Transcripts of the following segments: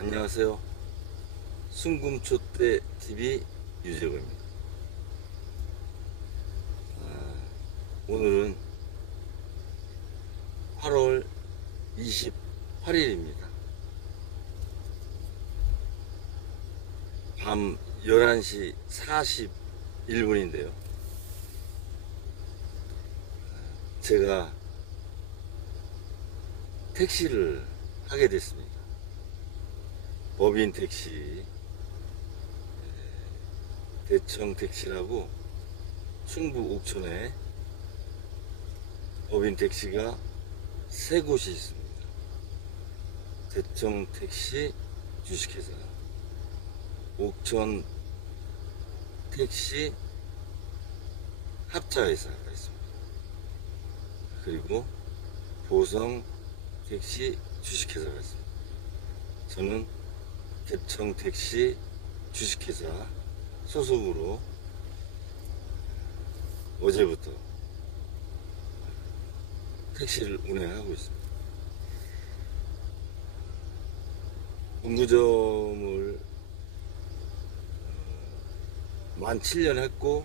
안녕하세요. 순금초대 TV 유재고입니다. 아, 오늘은 8월 28일입니다. 밤 11시 41분인데요. 제가 택시를 하게 됐습니다. 법인 택시, 에, 대청 택시라고 충북 옥천에 법인 택시가 세 곳이 있습니다. 대청 택시 주식회사, 옥천 택시 합자회사가 있습니다. 그리고 보성 택시 주식회사가 있습니다. 저는 대청 택시 주식회사 소속으로 어제부터 택시를 운행하고 있습니다. 본구점을 어, 만 7년 했고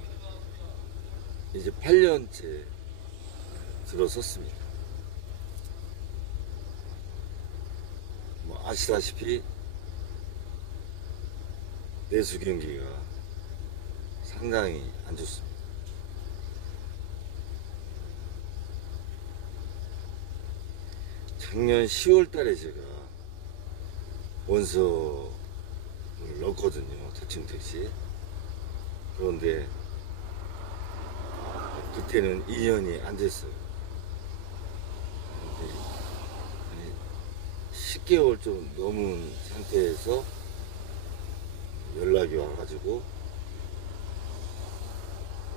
이제 8년째 들어섰습니다. 뭐 아시다시피 내수 경기가 상당히 안 좋습니다. 작년 10월 달에 제가 원서를 넣었거든요. 대충 택시. 그런데 그때는 2년이 안 됐어요. 근데 한 10개월 좀 넘은 상태에서 연락이 와가지고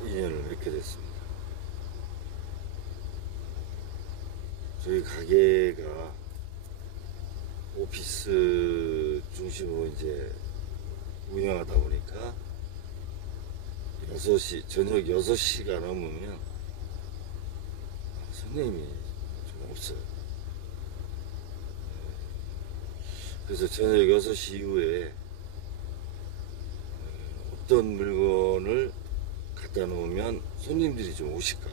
2년을 맺게 됐습니다. 저희 가게가 오피스 중심으로 이제 운영하다 보니까 6시, 저녁 6시가 넘으면 손님이 좀 없어요. 그래서 저녁 6시 이후에 어떤 물건을 갖다 놓으면 손님들이 좀 오실까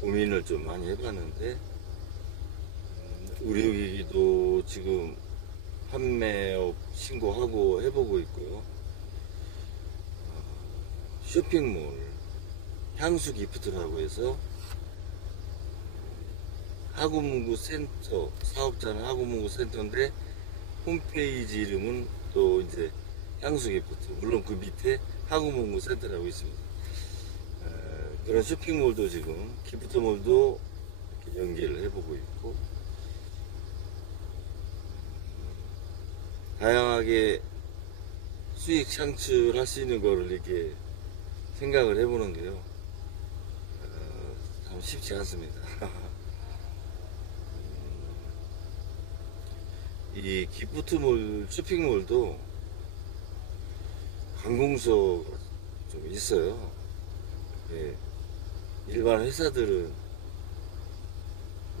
고민을 좀 많이 해봤는데 음, 의료기기도 지금 판매업 신고하고 해보고 있고요. 어, 쇼핑몰 향수 기프트라고 해서 하구문구 센터 사업자는 하구문구 센터인데 홈페이지 이름은 또 이제 향수 기프트 물론 그 밑에 하구문구 센터라고 있습니다. 에, 그런 쇼핑몰도 지금 기프트몰도 연계를 해보고 있고 다양하게 수익 창출할 수 있는 거를 이렇게 생각을 해보는데요. 어, 참 쉽지 않습니다. 이 기프트몰 쇼핑몰도 관공서가 좀 있어요. 예, 일반 회사들은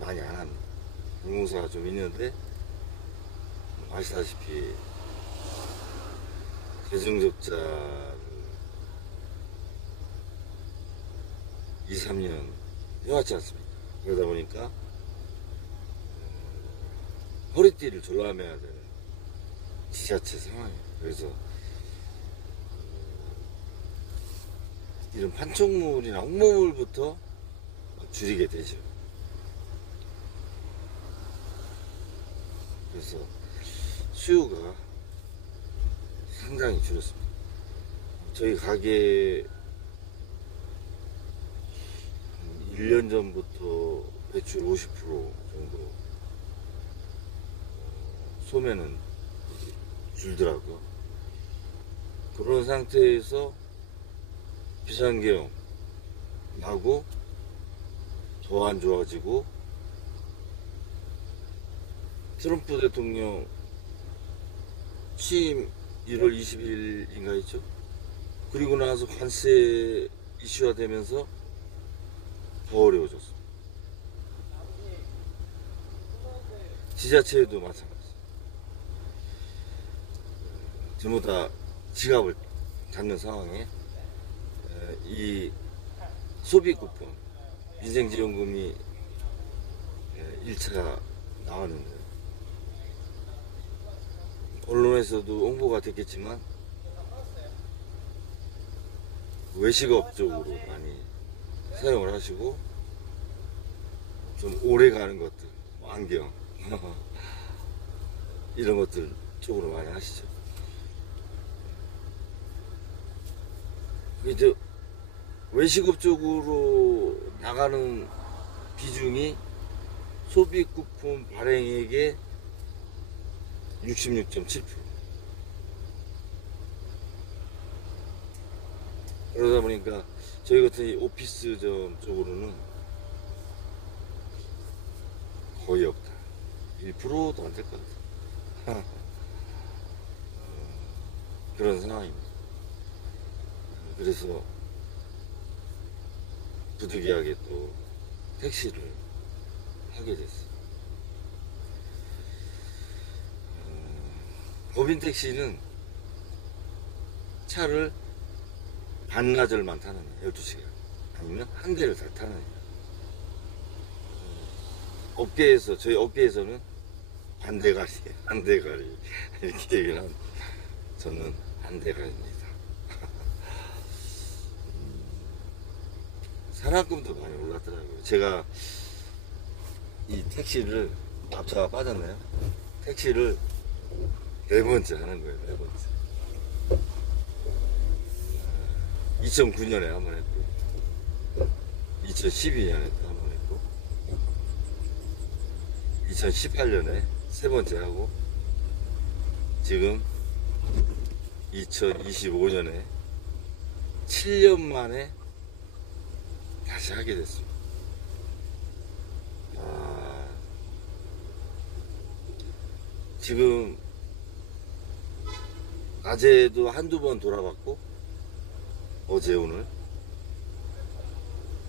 많이 안 합니다. 관공서가 좀 있는데 뭐 아시다시피 재정적자를 2, 3년 해왔지 않습니까? 그러다 보니까 허리띠를 졸라매야 되는 지자체 상황이에요. 그래서 이런 판촉물이나 홍보물부터 줄이게 되죠. 그래서 수요가 상당히 줄었습니다. 저희 가게 1년 전부터 매출 50% 정도 소매는 줄더라고요. 그런 상태에서 비상계엄 나고 더 안 좋아지고 트럼프 대통령 취임 1월 20일인가 했죠? 그리고 나서 관세 이슈화 되면서 더 어려워졌어. 지자체에도 마찬가지. 전부 다 지갑을 잡는 상황에 에, 이 소비 쿠폰 민생지원금이 1차가 나왔는데 언론에서도 홍보가 됐겠지만 외식업 쪽으로 많이 사용을 하시고 좀 오래 가는 것들 뭐 안경 이런 것들 쪽으로 많이 하시죠. 이제 외식업 쪽으로 나가는 비중이 소비 쿠폰 발행액의 66.7% 그러다 보니까 저희 같은 이 오피스점 쪽으로는 거의 없다. 1%도 안 될 것 같아. 어, 그런 상황입니다. 그래서 부득이하게 또 택시를 하게 됐어요. 어, 법인 택시는 차를 반나절만 타는 거예요. 12시간. 아니면 한 대를 다 타는 거예요. 어, 업계에서, 저희 업계에서는 반대가리, 반대가리. 이렇게 얘기를 합니다. 저는 반대가리입니다. 산학금도 많이 올랐더라고요. 제가 이 택시를 앞차가 빠졌네요. 택시를 네 번째 하는 거예요. 네 번째. 2009년에 한 번 했고, 2012년에 또 한 번 했고, 2018년에 세 번째 하고, 지금 2025년에 7년 만에 다시 하게 됐습니다. 아, 지금 낮에도 한두 번 돌아봤고 어제 오늘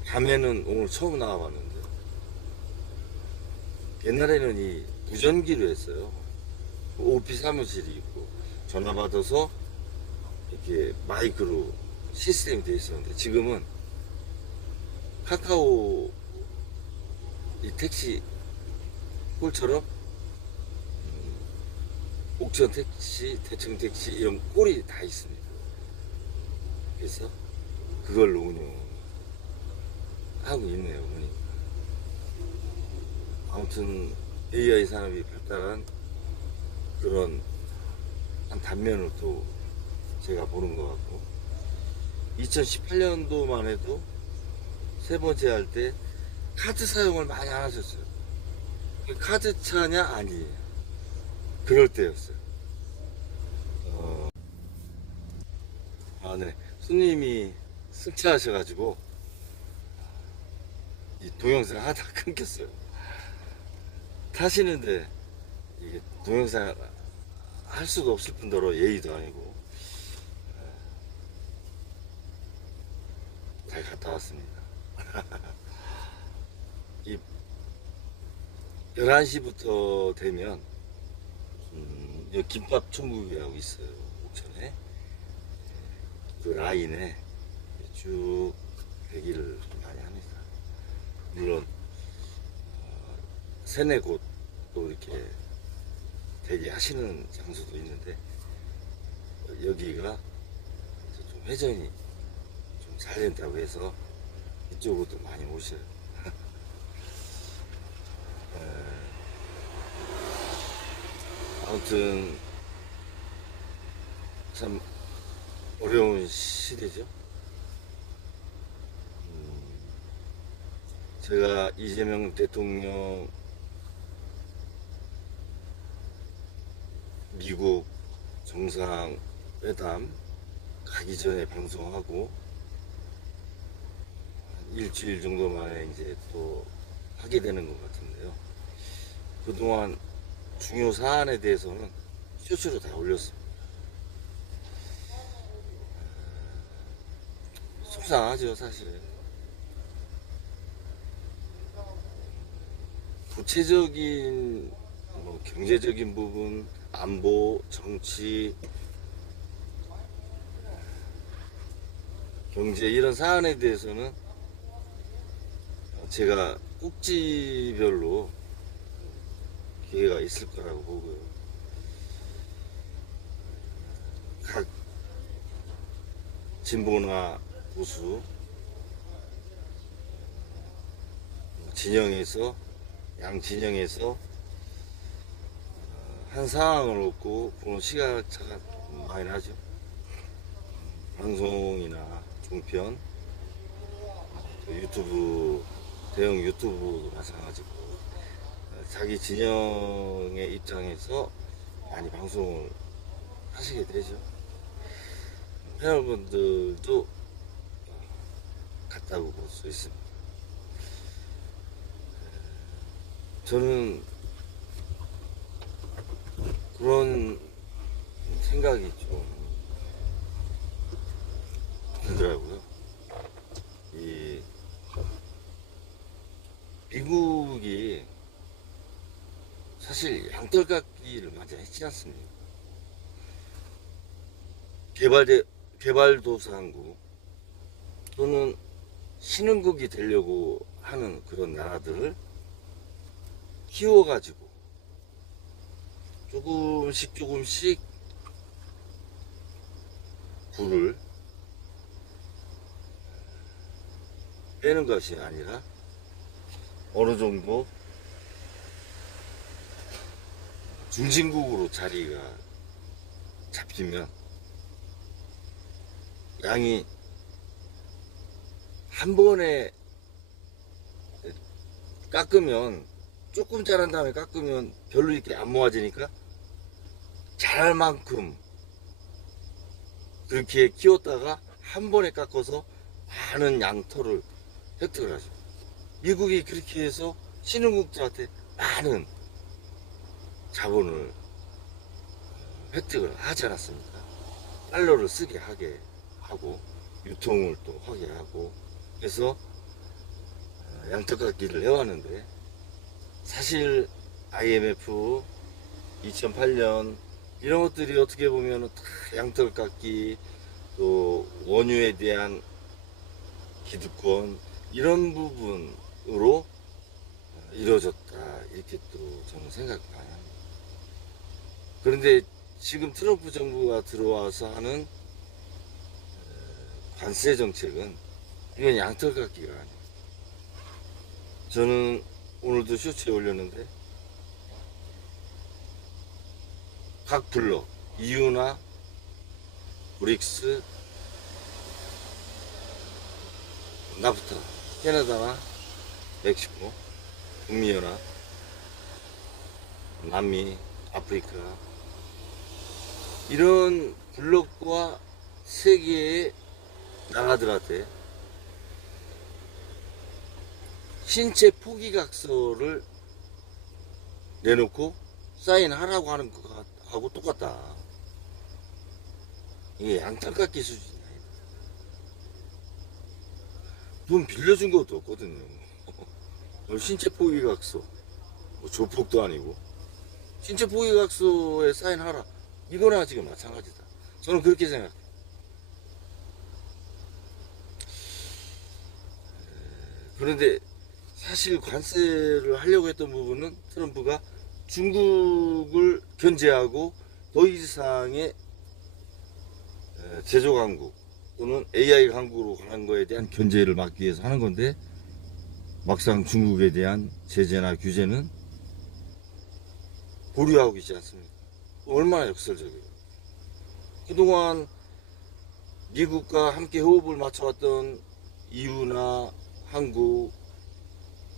밤에는 오늘 처음 나와봤는데 옛날에는 이 무전기로 했어요. 오피 사무실이 있고 전화 받아서 이렇게 마이크로 시스템이 되어 있었는데 지금은 카카오 이 택시 꼴처럼 음, 옥천 택시, 대청 택시 이런 꼴이 다 있습니다. 그래서 그걸로 운영하고 있네요, 보니까. 아무튼 AI 산업이 발달한 그런 한 단면을 또 제가 보는 것 같고 2018년도만 해도 세 번째 할 때 카드 사용을 많이 안 하셨어요. 카드 차냐? 아니에요. 그럴 때였어요. 어, 아, 네. 손님이 승차하셔가지고 이 동영상 하다 끊겼어요. 타시는데 이게 동영상 할 수도 없을 뿐더러 예의도 아니고 잘 갔다 왔습니다. 이 11시부터 되면 음, 김밥 천국이라고 있어요. 옥천에. 그 라인에 쭉 대기를 많이 합니다. 물론 어, 세네 곳 또 이렇게 대기하시는 장소도 있는데 여기가 좀 회전이 좀 잘 된다고 해서 이쪽으로도 많이 오셔요. 에, 아무튼 참 어려운 시대죠. 음, 제가 이재명 대통령 미국 정상회담 가기 전에 방송하고 일주일 정도 만에 이제 또 하게 되는 것 같은데요. 그동안 중요 사안에 대해서는 쇼츠로 다 올렸습니다. 아, 속상하죠, 사실. 구체적인 뭐 경제적인 부분, 안보, 정치, 경제 이런 사안에 대해서는 제가 꼭지별로 기회가 있을 거라고 보고요. 각 진보나 보수 진영에서 양 진영에서 어, 한 상황을 놓고 보는 시각차가 많이 나죠. 방송이나 종편, 또 유튜브 대형 유튜브도 마찬가지고 어, 자기 진영의 입장에서 많이 방송을 하시게 되죠. 패널분들도 어, 같다고 볼 수 있습니다. 저는 그런 생각이 좀 들더라고요. 이 미국이 사실 양떨깎기를 많이 했지 않습니까? 개발대 개발도상국 또는 신흥국이 되려고 하는 그런 나라들을 키워가지고 조금씩 조금씩 굴을 빼는 것이 아니라 어느 정도 중심국으로 자리가 잡히면 양이 한 번에 깎으면 조금 자란 다음에 깎으면 별로 이렇게 안 모아지니까 자랄 만큼 그렇게 키웠다가 한 번에 깎아서 많은 양털을 획득을 하죠. 미국이 그렇게 해서 신흥국들한테 많은 자본을 획득을 하지 않았습니까? 달러를 쓰게 하게 하고 유통을 또 하게 하고 해서 어, 양털깎기를 해왔는데 사실 IMF 2008년 이런 것들이 어떻게 보면 다 양털깎기 또 원유에 대한 기득권 이런 부분 으로 이루어졌다 이렇게 또 저는 생각 많이 합니다. 그런데 지금 트럼프 정부가 들어와서 하는 어, 관세 정책은 이건 양털 깎기가 아니에요. 저는 오늘도 쇼츠에 올렸는데 각 블록 EU나 브릭스 나프타 캐나다나 멕시코 북미연합 남미 아프리카 이런 블록과 세계의 나라들한테 신체 포기각서를 내놓고 사인하라고 하는 거하고 똑같다. 이게 양털깎기 수준이 아니다. 돈 빌려준 것도 없거든요. 뭐 신체 포기 각서, 뭐 조폭도 아니고 신체 포기 각서에 사인하라. 이거나 지금 마찬가지다. 저는 그렇게 생각해요. 그런데 사실 관세를 하려고 했던 부분은 트럼프가 중국을 견제하고 더 이상의 에, 제조 강국 또는 AI 강국으로 가는 거에 대한 견제를 막기 위해서 하는 건데 막상 중국에 대한 제재나 규제는 보류하고 있지 않습니까? 얼마나 역설적이에요. 그동안 미국과 함께 호흡을 맞춰왔던 EU나 한국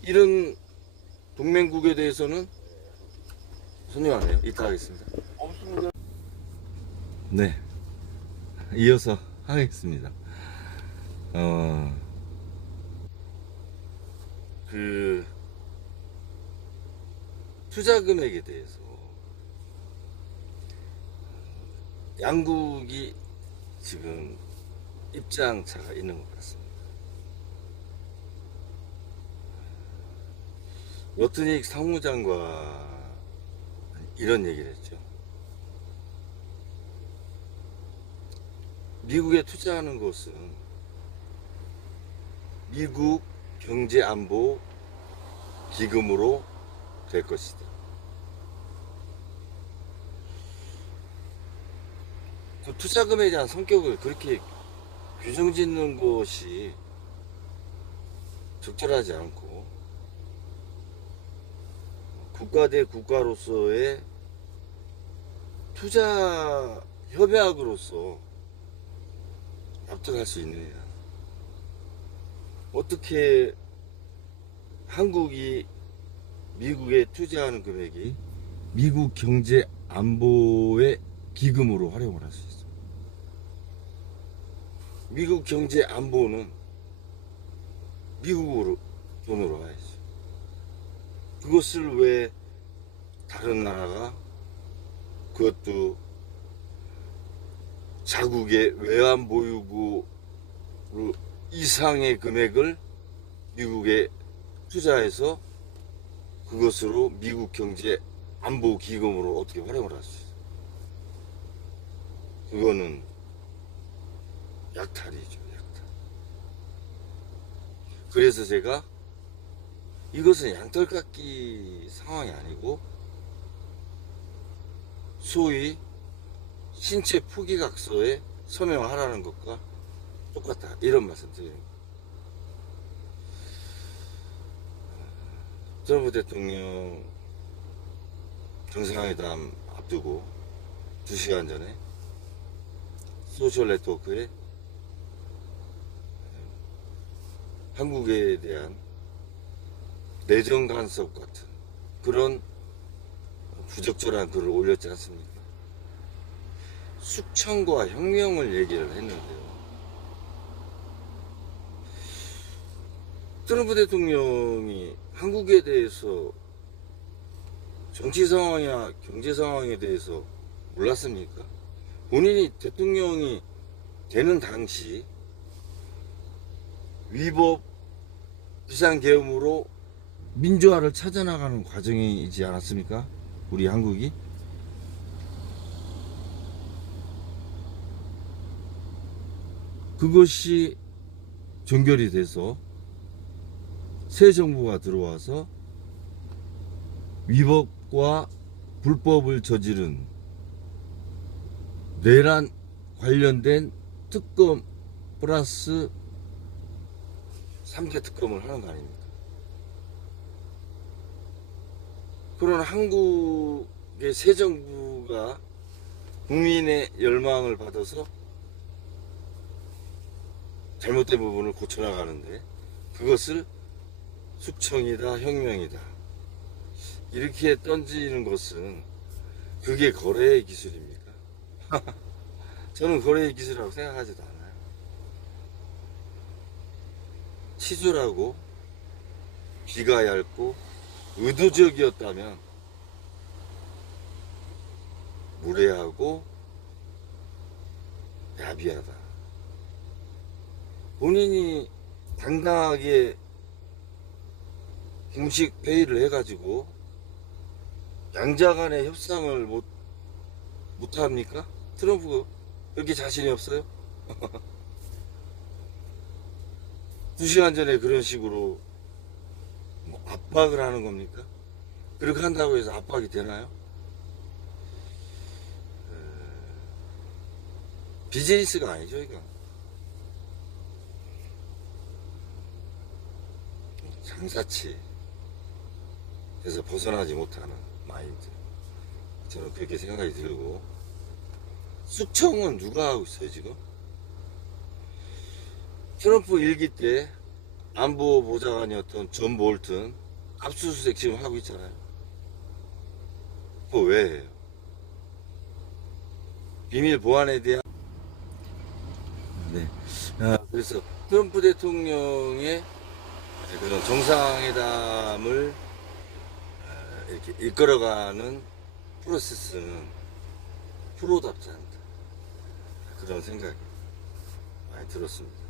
이런 동맹국에 대해서는 손님 왔네요. 이따 하겠습니다. 없습니다. 네. 이어서 하겠습니다. 어, 그, 투자 금액에 대해서 양국이 지금 입장차가 있는 것 같습니다. 워트닉 상무장관 이런 얘기를 했죠. 미국에 투자하는 것은 미국 경제 안보 기금으로 될 것이다. 그 투자금에 대한 성격을 그렇게 규정 짓는 것이 적절하지 않고 국가 대 국가로서의 투자 협약으로서 납득할 수 있느냐. 어떻게 한국이 미국에 투자하는 금액이 미국 경제 안보의 기금으로 활용을 할 수 있어. 미국 경제 안보는 미국으로 돈으로 와야지. 그것을 왜 다른 나라가 그것도 자국의 외환 보유고 이상의 금액을 미국에 투자해서 그것으로 미국 경제 안보 기금으로 어떻게 활용을 할 수 있어. 그거는 약탈이죠, 약탈. 그래서 제가 이것은 양털깎기 상황이 아니고 소위 신체 포기각서에 서명하라는 것과 똑같다. 이런 말씀 드립니다. 트럼프 대통령 정상회담 앞두고 2시간 전에 소셜 네트워크에 한국에 대한 내정 간섭 같은 그런 부적절한 글을 올렸지 않습니까? 숙청과 혁명을 얘기를 했는데요. 트럼프 대통령이 한국에 대해서 정치 상황이나 경제 상황에 대해서 몰랐습니까? 본인이 대통령이 되는 당시 위법 비상계엄으로 민주화를 찾아나가는 과정이지 않았습니까? 우리 한국이? 그것이 종결이 돼서 새 정부가 들어와서 위법과 불법을 저지른 내란 관련된 특검 플러스 3개 특검을 하는 거 아닙니까? 그런 한국의 새 정부가 국민의 열망을 받아서 잘못된 부분을 고쳐나가는데 그것을 숙청이다, 혁명이다. 이렇게 던지는 것은 그게 거래의 기술입니까? 저는 거래의 기술이라고 생각하지도 않아요. 치졸하고 귀가 얇고 의도적이었다면 무례하고 야비하다. 본인이 당당하게 공식 회의를 해가지고 양자 간의 협상을 못, 못합니까? 트럼프 그렇게 자신이 없어요? 두 시간 전에 그런 식으로 뭐 압박을 하는 겁니까? 그렇게 한다고 해서 압박이 되나요? 에, 비즈니스가 아니죠, 이거. 장사치. 에서 벗어나지 못하는 마인드. 저는 그렇게 생각이 들고. 숙청은 누가 하고 있어요, 지금? 트럼프 일기 때 안보 보좌관이었던 존 볼튼 압수수색 지금 하고 있잖아요. 그거 왜 해요? 비밀 보안에 대한 네. 아, 그래서 트럼프 대통령의 그런 정상회담을 아, 이렇게 이끌어가는 프로세스는 프로답지 않다. 그런 생각이 많이 들었습니다.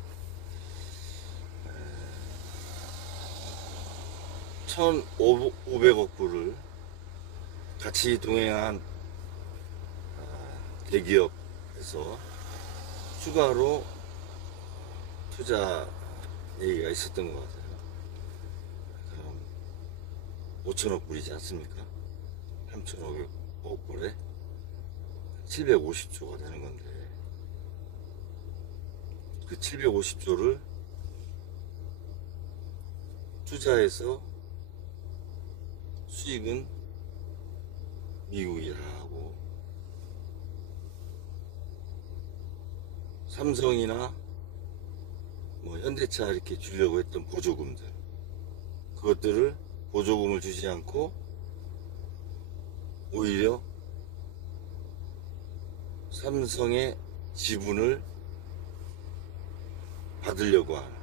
1,500억 불을 같이 동행한 아, 대기업에서 추가로 투자 얘기가 있었던 것 같아요. 그럼 5천억 불이지 않습니까? 3,500억 불에 750조가 되는 건데. 그 750조를 투자해서 수익은 미국이 다 하고. 삼성이나 뭐 현대차 이렇게 주려고 했던 보조금들. 그것들을 보조금을 주지 않고 오히려 삼성의 지분을 받으려고 하는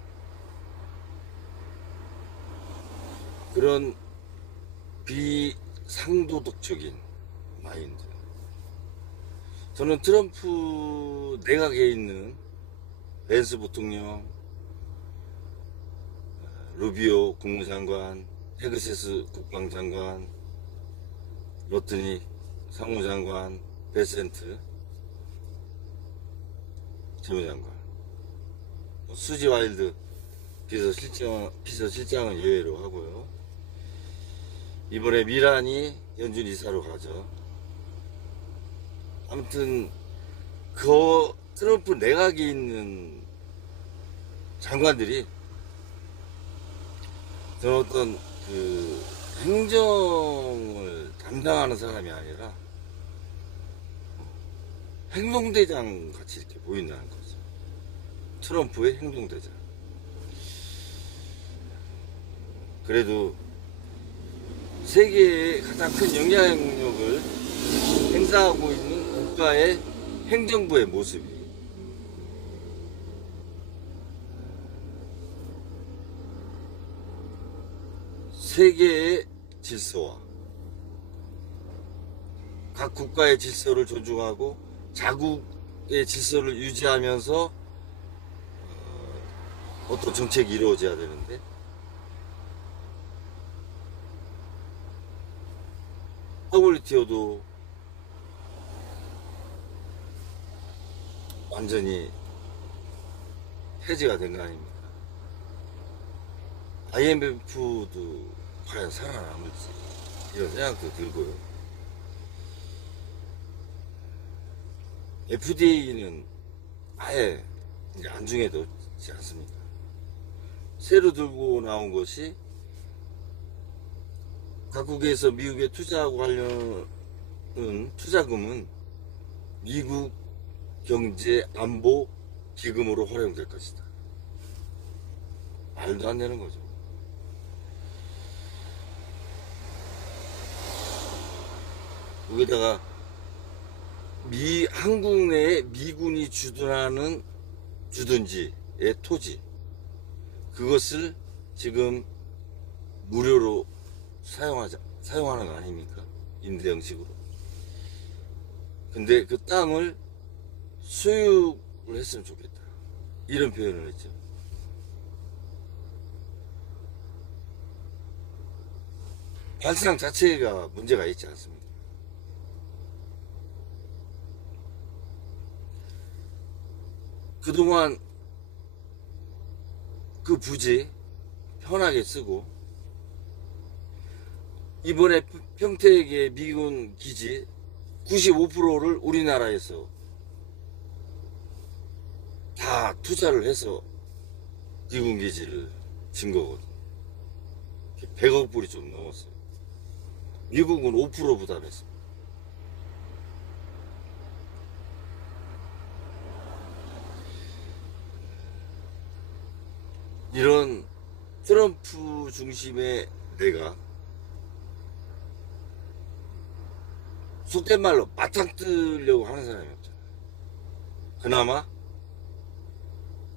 그런 비상도덕적인 마인드. 저는 트럼프 내각에 있는 벤스 부통령, 루비오 국무장관, 헤그세스 국방장관, 로트니 상무장관, 베센트 재무장관, 뭐 수지 와일드 비서실장, 비서실장은 예외로 하고요. 이번에 미란이 연준 이사로 가죠. 아무튼 그 트럼프 내각에 있는 장관들이 저는 어떤 그 행정을 담당하는 사람이 아니라 행동대장 같이 이렇게 보인다는 거죠. 트럼프의 행동대장. 그래도 세계의 가장 큰 영향력을 행사하고 있는 국가의 행정부의 모습이 세계의 질서와 각 국가의 질서를 존중하고 자국의 질서를 유지하면서 어, 어떤 정책이 이루어져야 되는데 WTO도 완전히 폐지가 된 거 아닙니까? IMF도 과연 살아남을지 이런 생각도 들고요. FDA는 아예 안중에 놓지 않습니까? 새로 들고 나온 것이 각국에서 미국에 투자하고 하려는 투자금은 미국 경제 안보 기금으로 활용될 것이다. 말도 안 되는 거죠. 여기다가 미 한국 내에 미군이 주둔하는 주둔지의 토지 그것을 지금 무료로 사용하자 사용하는 거 아닙니까? 임대 형식으로. 근데 그 땅을 수육을 했으면 좋겠다. 이런 표현을 했죠. 발상 자체가 문제가 있지 않습니까? 그동안 그 부지 편하게 쓰고 이번에 평택의 미군 기지 95%를 우리나라에서 다 투자를 해서 미군 기지를 진 거거든. 100억 불이 좀 넘었어요. 미국은 5% 부담했어. 이런 트럼프 중심의 내가 속된 말로 바탕 뜨려고 하는 사람이 없잖아. 그나마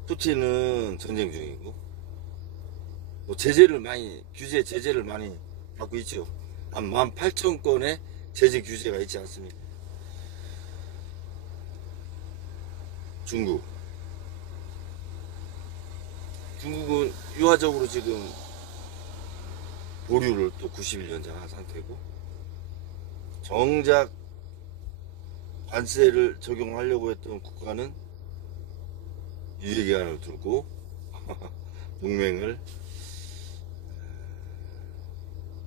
푸틴은 전쟁 중이고 뭐 제재를 많이 규제 제재를 많이 받고 있죠. 한 18,000건의 제재 규제가 있지 않습니까? 중국 중국은 유화적으로 지금 보류를 또 90일 연장한 상태고 정작 관세를 적용하려고 했던 국가는 유예기한을 두고 동맹을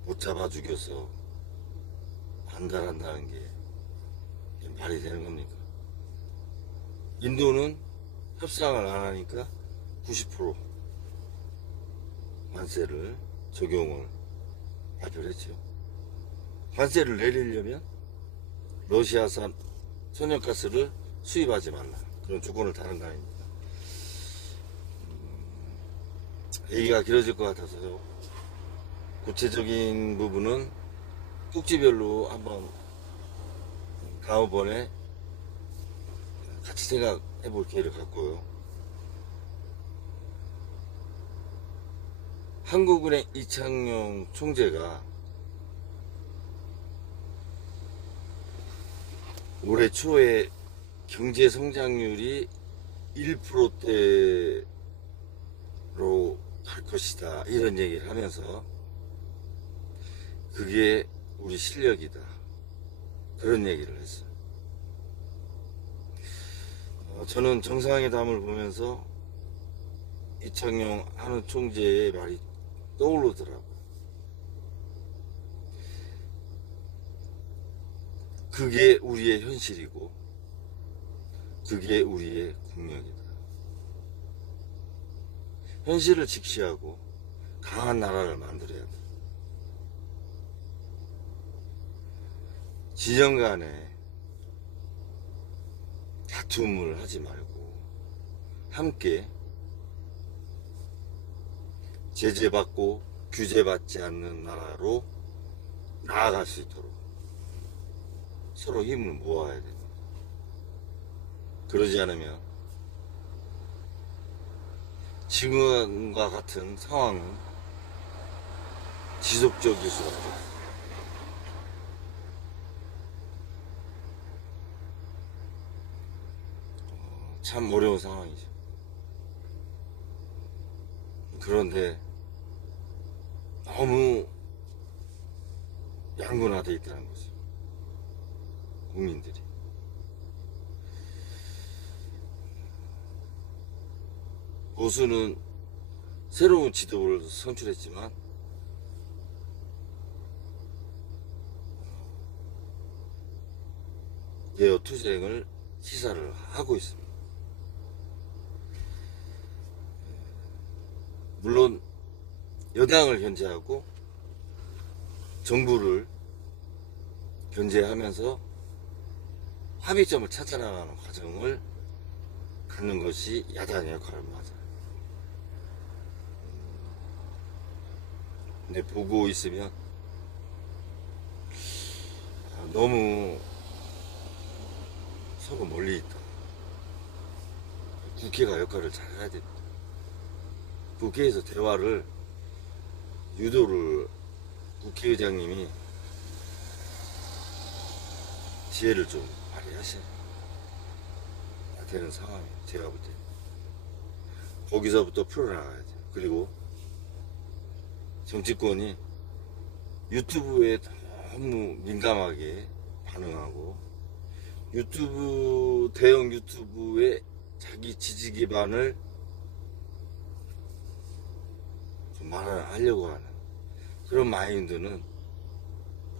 못 잡아 죽여서 반달한다는 게 말이 되는 겁니까? 인도는 협상을 안 하니까 90% 관세를 적용을 발표를 했죠. 관세를 내리려면 러시아산 천연가스를 수입하지 말라. 그런 조건을 다른 거 아닙니까? 음, 얘기가 길어질 것 같아서요. 구체적인 부분은 꼭지별로 한번 다음번에 같이 생각해 볼 기회를 갖고요. 한국은행 이창용 총재가 올해 초에 경제 성장률이 1%대로 갈 것이다. 이런 얘기를 하면서 그게 우리 실력이다. 그런 얘기를 했어요. 어, 저는 정상회담을 보면서 이창용 하는 총재의 말이 떠오르더라고. 그게 우리의 현실이고, 그게 우리의 국력이다. 현실을 직시하고 강한 나라를 만들어야 돼. 진영 간에 다툼을 하지 말고 함께 제재받고 규제받지 않는 나라로 나아갈 수 있도록 서로 힘을 모아야 됩니다. 그러지 않으면 지금과 같은 상황은 지속적일 수밖에 없습니다. 참 어려운 상황이죠. 그런데 너무 양분화되어 있다는 거죠. 국민들이. 보수는 새로운 지도를 선출했지만 개혁 투쟁을 시사를 하고 있습니다. 물론 여당을 견제하고 정부를 견제하면서 합의점을 찾아나가는 과정을 갖는 것이 야당의 역할을 맞아요. 근데 보고 있으면 아, 너무 서로 멀리 있다. 국회가 역할을 잘 해야 됩니다. 국회에서 대화를 유도를 국회의장님이 지혜를 좀 발휘하셔야 되는 상황이에요. 제가 볼 때. 거기서부터 풀어나가야 돼요. 그리고 정치권이 유튜브에 너무 민감하게 반응하고 유튜브, 대형 유튜브에 자기 지지 기반을 좀 말을 하려고 하는 그런 마인드는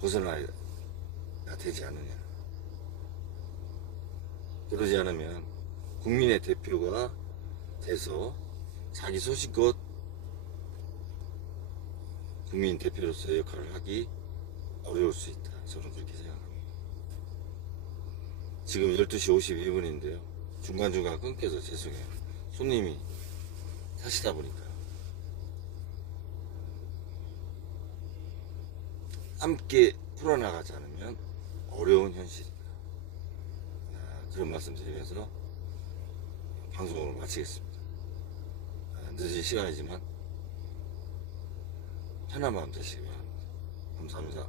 벗어나야 되지 않느냐. 그러지 않으면 국민의 대표가 돼서 자기 소신껏 국민 대표로서의 역할을 하기 어려울 수 있다. 저는 그렇게 생각합니다. 지금 12시 52분인데요. 중간중간 끊겨서 죄송해요. 손님이 타시다 보니까. 함께 풀어나가지 않으면 어려운 현실이다. 아, 그런 말씀 드리면서 방송을 마치겠습니다. 아, 늦은 시간이지만 편한 마음 되시기 바랍니다. 감사합니다.